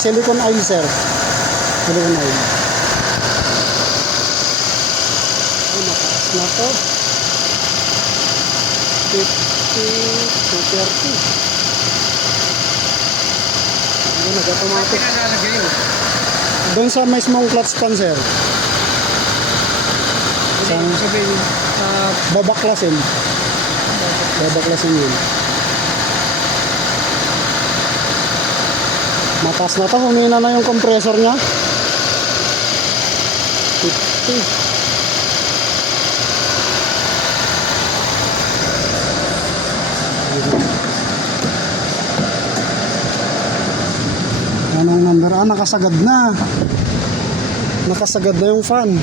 silicone oil, sir. Silicone oil. Ay, mataas na to. 50 to 30. Ayun, nag-automatic. Doon sa mismong clutch pan, sir. Sabihin, Babaklasin. Babaklasin yun. Mataas na to. Humina na yung compressor niya. 50. Anong number? Nakasagad na. Nakasagad na yung fan.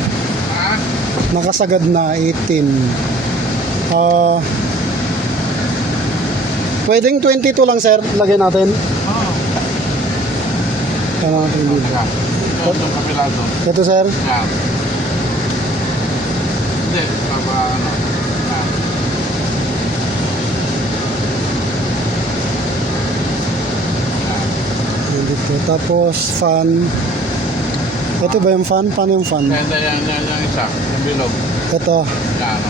Nakasagad na 18. Pwedeng 22 lang, sir. Lagyan natin. Ano natin dito? Itong kapilado. Ito, sir. Yan. Hindi. Ano. Dito. Tapos fan. Ito ba yung fan? Paano yung fan? Yan yung isa. Yung bilog. Ito. Yan.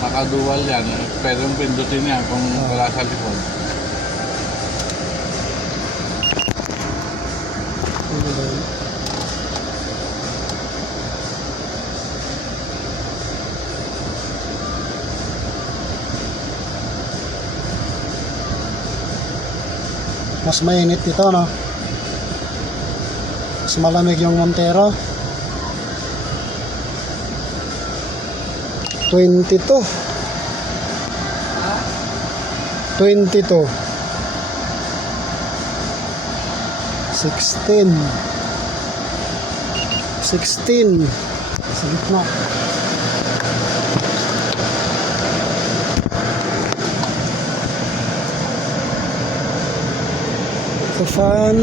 Makadual yan. Pwede yung pindutin yan kung wala sa likod. Mas mainit ito, no? Mas malamig yung Montero. 22. 22. 16. 16. Sa gitna. Sa fan.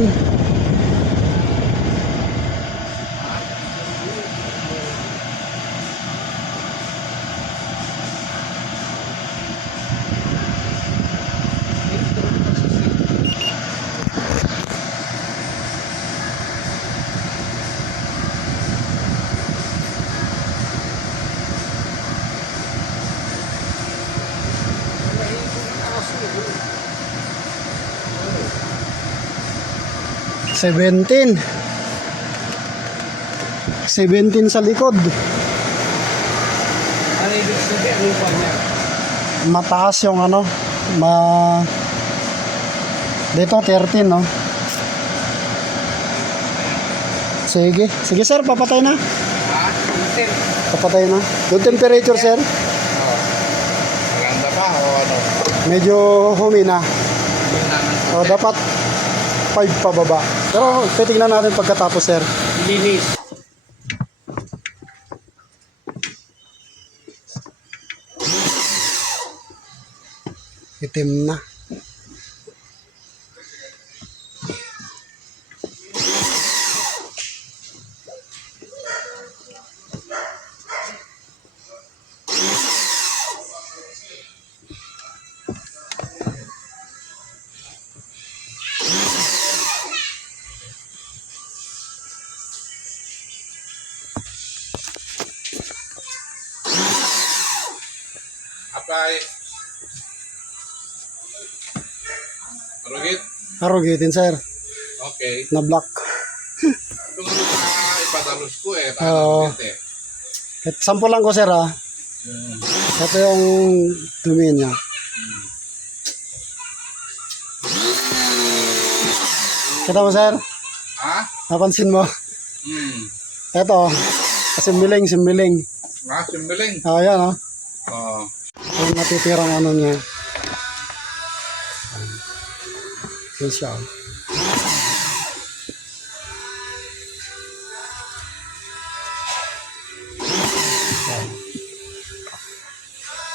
$17 sa likod. ano ibig sabihin? Ano yung partner? Mataas yung ano, dito 13, no? Sige sir, papatay na. Intel. Papatay na. Yung temperature, sir, Maganda pa o ano? medyo humina. O, dapat 5 pababa. Pero titignan natin pagkatapos, sir. Linis. Itim na. Apply. Arugit? Arugitin, sir. Okay. Na black. Ito nga ipadalos ko eh. Oo. Arugit eh. Sample lang ko, sir, ha. Ito yung dumi niya. Kita mo, sir? Ha? Napansin mo? Ito. Simbiling. Simbiling. Ayan, ha. Oo. Yung natitirang ano niya. Yan siya.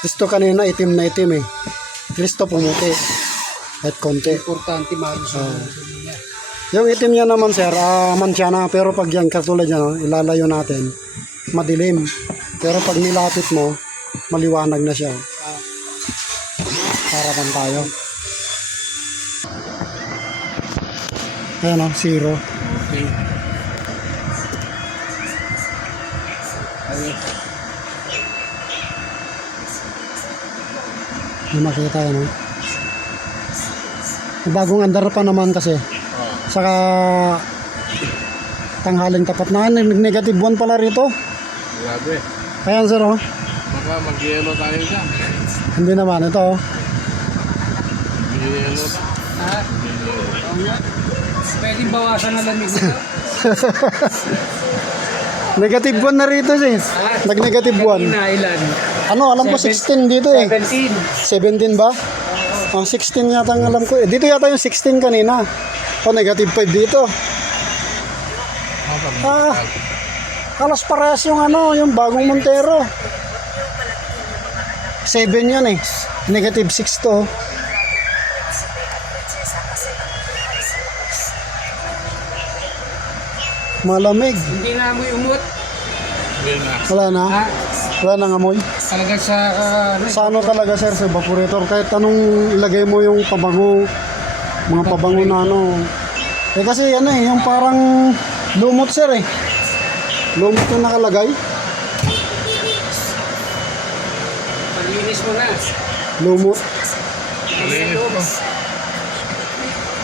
Gusto kanina itim na itim eh. Gusto pumuti. At konti. Importante malusunod niya. Yung itim niya naman, sir, mansya na. Pero pag yan katulad yan, ilalayo natin, madilim. Pero pag nilapit mo, maliwanag na siya. Harapan tayo. Ayan o, 0. Okay. Ayos. May makita yan o. Bagong andar pa naman kasi. Oh. Saka tanghaling tapat na. Negative 1 pala rito. Grabe. Ayan sir o. Baka mag-yellow tayo dyan. Hindi naman. Ito o. Mag-yellow na. Ha? Oo nga. Pwedeng bawasan na lamig ito. Negative 1 na rito sis. Nag-negative 1. Kanina ilan? Ano, alam ko 16 dito eh. 17. 17 ba? 16 yata ang alam ko eh. Dito yata yung 16 kanina. Negative 5 dito. Halos parehas yung ano, yung bagong Montero. 7 yan eh. Negative 6 to. Malamig. Hindi na amoy umot. Hindi na. Wala na. Ha? Wala nang amoy. Talaga sa ano, Sa ano talaga sir, sa evaporator. Kahit anong ilagay mo yung pabango, mga pabango na ano. Eh kasi ano eh, yung parang lumot sir eh. Lumot yung nakalagay. palinis mo na. Lumot. Malinis ko.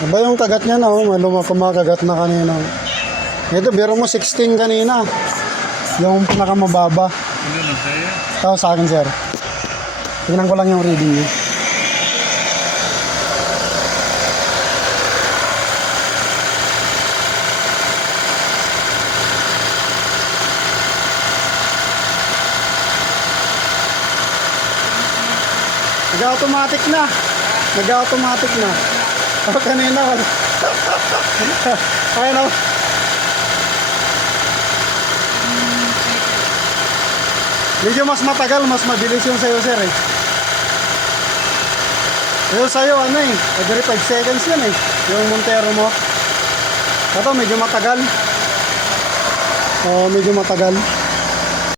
Aba yung kagat niya na oh, may kumakagat na kanina. Ito, biro mo 16 kanina. Yung pinakamababa. Hindi na sa'yo. Ito sa akin sir. Tingnan ko lang yung reading niya. Nag-automatic na. Nag-automatic na. O kanina wala. Ayun o. Medyo mas matagal, mas mabilis yung sayo sir eh. Yung sayo ano eh, every 5 seconds yan eh. Yung Montero mo. Ito medyo matagal. Medyo matagal.